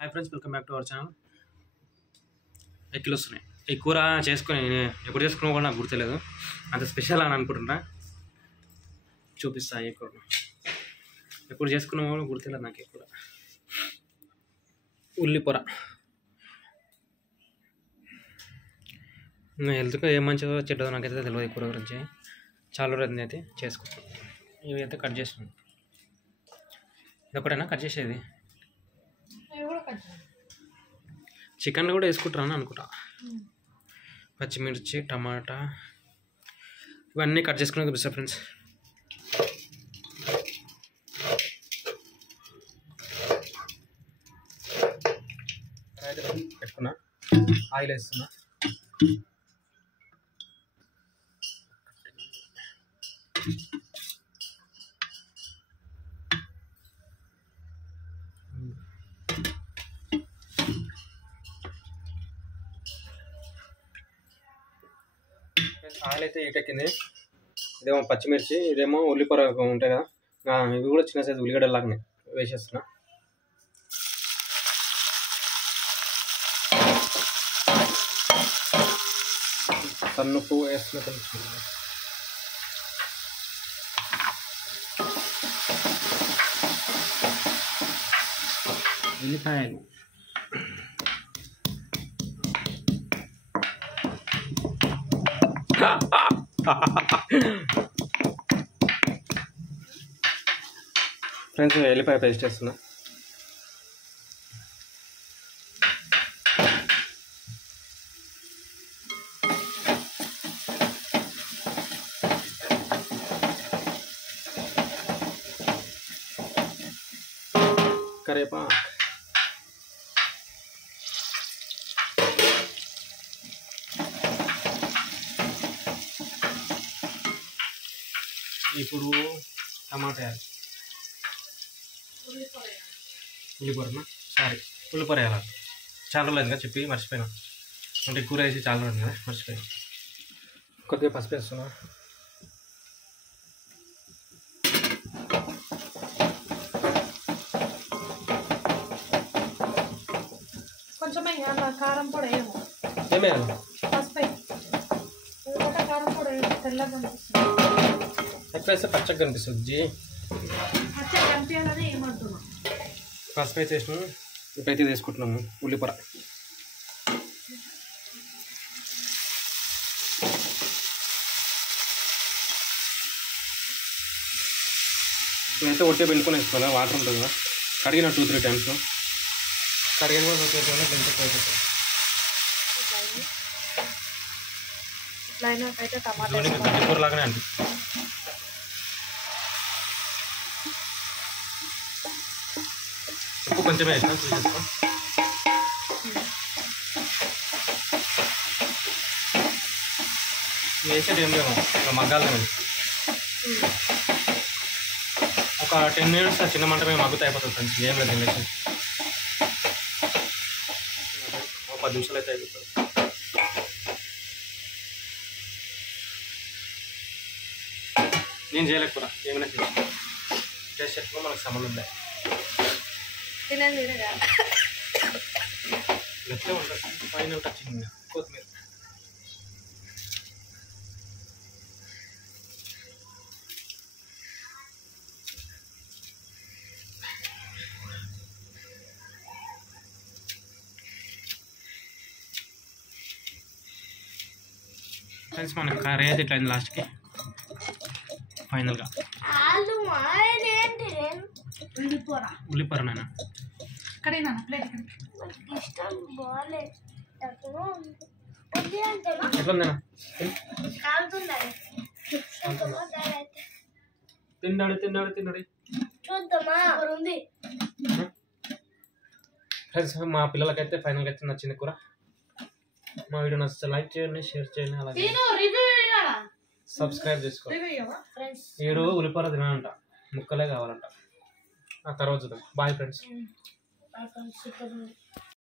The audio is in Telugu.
Hi friends, welcome back to our channel. ఎక్కిలు వస్తున్నాయి. ఈ కూర చేసుకొని ఎప్పుడు చేసుకున్నా కూడా నాకు గుర్తులేదు. అంత స్పెషల్ అని అనుకుంటున్నా. చూపిస్తా. ఈ కూర ఎప్పుడు చేసుకున్నా కూడా గుర్తులేదు నాకు. ఈ కూర ఉల్లిపొర. హెల్త్కి ఏం మంచిదో చెడ్డదో నాకైతే తెలియదు. ఈ కూర గురించి చాలా రోజులు అయితే చేసుకుంటాం. ఇవి అయితే కట్ చేస్తున్నాం. ఇది ఒకటేనా కట్ చేసేది? చికెన్ కూడా వేసుకుంటారని అనుకుంటా. పచ్చిమిర్చి, టమాటా ఇవన్నీ కట్ చేసుకుని చూపిస్తా ఫ్రెండ్స్. పెట్టుకున్నా, ఆయిల్ వేస్తున్నా. ఆయిల్ అయితే ఎక్కింది. ఇదేమో పచ్చిమిర్చి, ఇదేమో ఉల్లిపొర ఉంటాయి కదా, ఇవి కూడా చిన్న సైజు ఉల్లిగడ్డలాగానే వేసేస్తున్నా. సన్నుప్పు వేస్తున్నా. తెలుసుకుంటున్నా. ఉల్లిపాయలు ఫ్రెండ్స్, ఎల్లిపాయ పేస్ట్ వేస్తున్నా. కరివేపాకు, ఇప్పుడు టమాటా వేయాలి. ఉల్లిపొరనా? సారీ, ఉల్లిపొర వేయాలి. చాలా రోజులు కదా చెప్పి మర్చిపోయినా. అంటే కూర వేసి చాలా రోజులు కదా మర్చిపోయినా. కొద్దిగా పసుపు వేస్తున్నా. కొంచెం కారం పొడి ఏమేయాలి? పసుపు కారం పొడి తెల్లగా కనిపిస్తుంది. ఎక్కువ వేస్తే పచ్చగా కనిపిస్తుంది. జీ పచ్చగా కనిపించాలని ఏమంటున్నాం. పసుపు అయితే వేసినాము. ఇప్పుడైతే తీసుకుంటున్నాము ఉల్లిపొర. ఇదైతే ఒట్టే పిండుకొని వేసుకోవాలి. వాటర్ ఉంటుంది కదా, కడిగిన 2-3 టైమ్స్. కడిగిన కూడా గడ్డి కూర లాగానే అనిపిస్తుంది. ఉప్పు కొంచెమే వేసినా చూసేసుకో. వేసేది ఏం లేవు, మగ్గాలి. ఒక 10 minutes చిన్న మంట మేము మగ్గుతా అయిపోతుంది ఫ్రెండ్స్. ఏం లేదు, వేసి ఒక 10 నిమిషాలు అయితే అయిపోతుంది. నేను చేయలేక ఏమైనా టేస్ట్ చేసుకో, మనకు సంబంధం లేదు. గట్లే ఉంటుంది. ఫైనల్ టచింగ్ కొత్తిమీర. ఫ్రెండ్స్, మనకి కర్రీ అయితే ఇట్లా అయింది లాస్ట్కి. ఫైనల్గా ఉల్లిపొర నాన్న ఎట్లా తిన్నాడు. ఫ్రెండ్స్, మా పిల్లలకైతే ఫైనల్గా అయితే నచ్చింది కూర. మా వీడియో నచ్చితే లైక్ చేయండి, షేర్ చేయండి, అలాగే సబ్స్క్రైబ్ చేసుకోండి. ఏడు ఉల్లిపొర తినాలంట, ముక్కలే కావాలంట. ఆ తర్వాత చూద్దాం. Bye friends.